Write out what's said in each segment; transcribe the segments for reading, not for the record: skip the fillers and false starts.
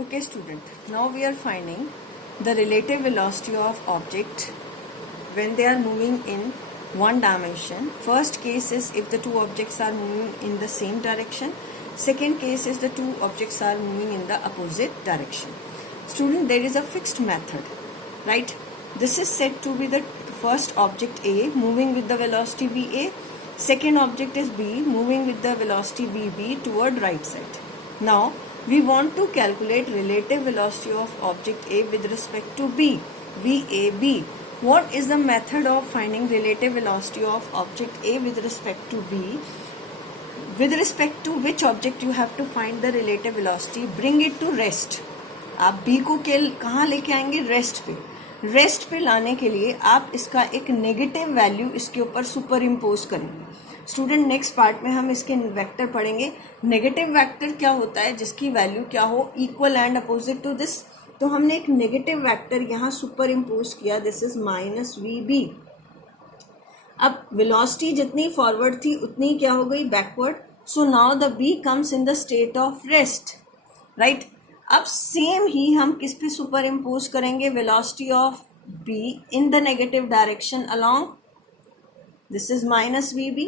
Okay student, now we are finding the relative velocity of object when they are moving in one dimension. First case is if the two objects are moving in the same direction. Second case is the two objects are moving in the opposite direction. Student, there is a fixed method, right? This is said to be the first object A moving with the velocity VA. Second object is B moving with the velocity VB toward right side. Now, we want to calculate relative velocity of object A with respect to B, VAB. What is the method of finding relative velocity of object A with respect to B? With respect to which object you have to find the relative velocity? Bring it to rest. आप B को कहाँ लेके आएंगे? Rest पे. Rest पे लाने के लिए आप इसका एक नेगेटिव वैल्यू इसके ऊपर सुपर इम्पोज करेंगे. स्टूडेंट, नेक्स्ट पार्ट में हम इसके वेक्टर पढ़ेंगे. नेगेटिव वेक्टर क्या होता है? जिसकी वैल्यू क्या हो, equal and opposite to this. तो हमने एक नेगेटिव वेक्टर यहाँ सुपर इम्पोज किया. This is minus VB. अब वेलोसिटी जितनी फॉरवर्ड थी उतनी क्या हो गई? Backward. So now the B comes in the state of rest, right. अब सेम ही हम किस पे सुपर इम्पोज करेंगे? Velocity of B in the negative direction along. This is minus VB,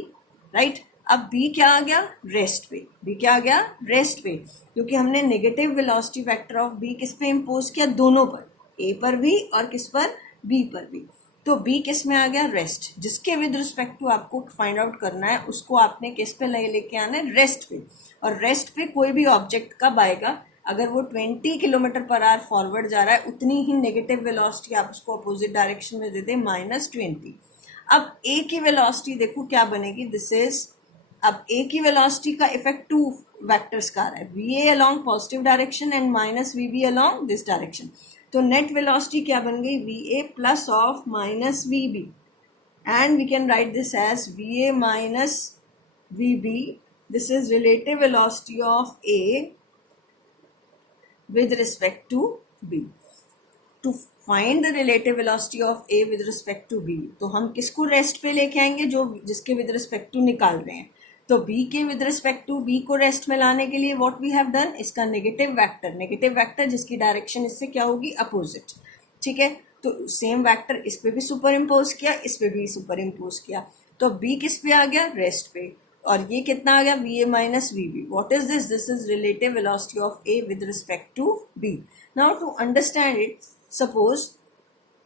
right. अब B क्या आ गया? रेस्ट पे. B क्या आ गया? रेस्ट पे. क्योंकि हमने negative velocity vector of B किस पे इम्पोज किया? दोनों पर, A पर भी और किस पर? B पर भी. तो B किस में आ गया? रेस्ट. जिसके विद रिस्पेक्ट टू आपको फाइंड आउट करना है उसको आपने किस पे लेके आना है? रेस्ट पे. और रेस्ट पे कोई भी ऑब्जेक्ट कब आएगा? अगर वो 20 किलोमीटर पर आवर फॉरवर्ड जा रहा है, उतनी ही नेगेटिव वेलोसिटी आप उसको अपोजिट डायरेक्शन में दे दें, -20. अब A की वेलोसिटी देखो क्या बनेगी. दिस इज, अब A की वेलोसिटी का इफेक्ट टू वेक्टर्स का आ रहा है, VA along positive direction and minus VB along this direction. तो नेट वेलोसिटी क्या बन गई? VA plus of minus VB, and we can write this as VA minus VB. This is relative velocity of A with respect to B. To find the relative velocity of A with respect to B, तो हम किसको rest पे लेके आएंगे? जो जिसके with respect to निकाल रहे हैं. तो B के with respect to B को रेस्ट में लाने के लिए what we have done, इसका नेगेटिव वेक्टर जिसकी डायरेक्शन इससे क्या होगी? अपोजिट. ठीक है. तो सेम वेक्टर इस पे भी सुपर इम्पोज किया, इस पे भी सुपर इम्पोज किया. तो B किस पे आ गया? रेस्ट पे. और ये कितना आ गया? VA minus VB. What is this? This is relative velocity of A with respect to B. Now to understand it, suppose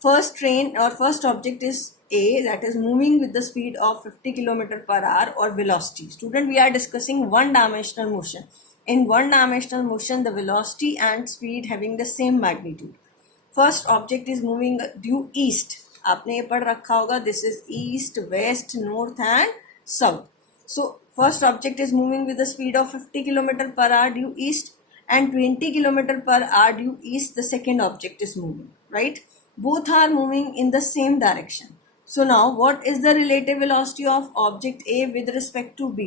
first train or first object is A that is moving with the speed of 50 km per hour or velocity. Student, we are discussing one dimensional motion. In one dimensional motion, the velocity and speed having the same magnitude. First object is moving due east. आपने ये पढ़ रखा होगा. This is east, west, north and south. So first object is moving with the speed of 50 km per hour due east and 20 km per hour due east. The second object is moving, right? Both are moving in the same direction. So now what is the relative velocity of object A with respect to B?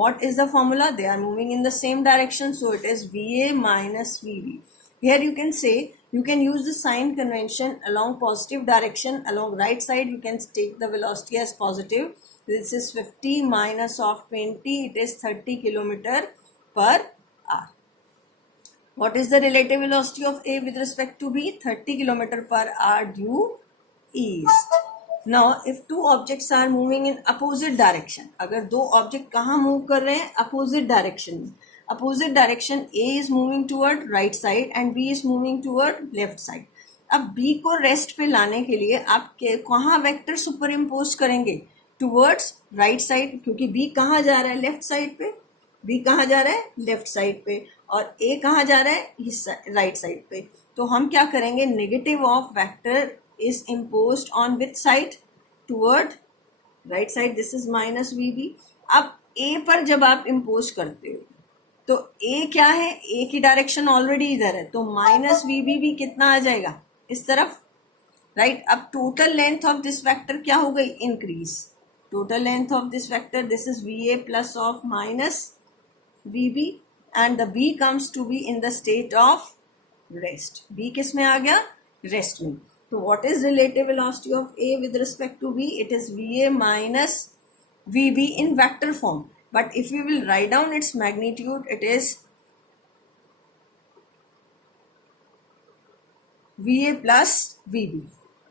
What is the formula? They are moving in the same direction, so it is VA minus VB. Here you can say, you can use the sign convention along positive direction. Along right side you can take the velocity as positive. This is 50 minus of 20, it is 30 km per hour. What is the relative velocity of A with respect to B? 30 km per hour due east. Now, if two objects are moving in opposite direction, अगर दो object कहाँ move कर रहे हैं? Opposite direction में. Opposite direction A is moving toward right side and B is moving toward left side. अब B को rest पे लाने के लिए आप कहाँ वेक्टर सुपर इम्पोज करेंगे? टूवर्ड्स राइट साइड, क्योंकि B कहाँ जा रहा है? लेफ्ट साइड पे. B कहाँ जा रहा है? लेफ्ट साइड पे. और A कहाँ जा रहा है? राइट साइड पे. तो हम क्या करेंगे? Negative of vector is imposed on which side? Toward right side. This is minus VB. अब A पर जब आप इम्पोज करते हो तो A क्या है? A की डायरेक्शन ऑलरेडी इधर है, तो माइनस VB भी कितना आ जाएगा? इस तरफ, राइट. अब total length of this vector क्या हो गई? Increase. Total length of this vector, this is VA plus of minus VB and the B comes to be in the state of rest. B किस में आ गया? Rest में. तो what is relative velocity of A with respect to B? It is VA minus VB in vector form. But if we will write down its magnitude, it is VA plus VB.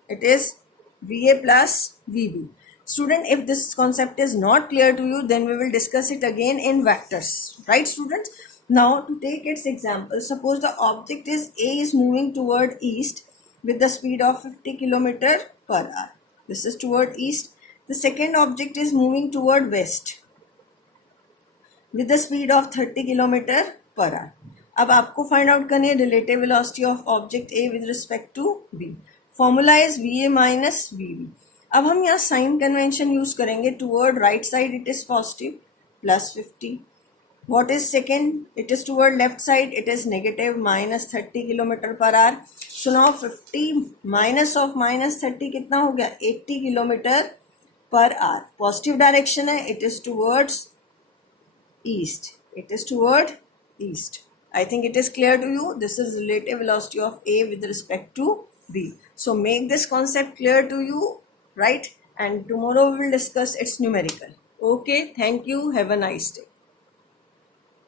It is VA plus VB. Student, if this concept is not clear to you, then we will discuss it again in vectors. Right, students? Now, to take its example, suppose the object is A is moving toward east with the speed of 50 km per hour. This is toward east. The second object is moving toward west with the speed of 30 km per hour. अब आपको find out करनी है relative velocity of object A with respect to B. Formula is V A minus V B. अब हम यहाँ sign convention use करेंगे. Toward right side it is positive plus 50. What is second? It is toward left side. It is negative minus 30 kilometre per hour. So now 50 minus of minus 30 कितना हो गया? 80 kilometre per hour. Positive direction है. It is towards east. It is toward east. I think it is clear to you. This is relative velocity of A with respect to B. So make this concept clear to you, right? And tomorrow we will discuss its numerical. Okay. Thank you. Have a nice day.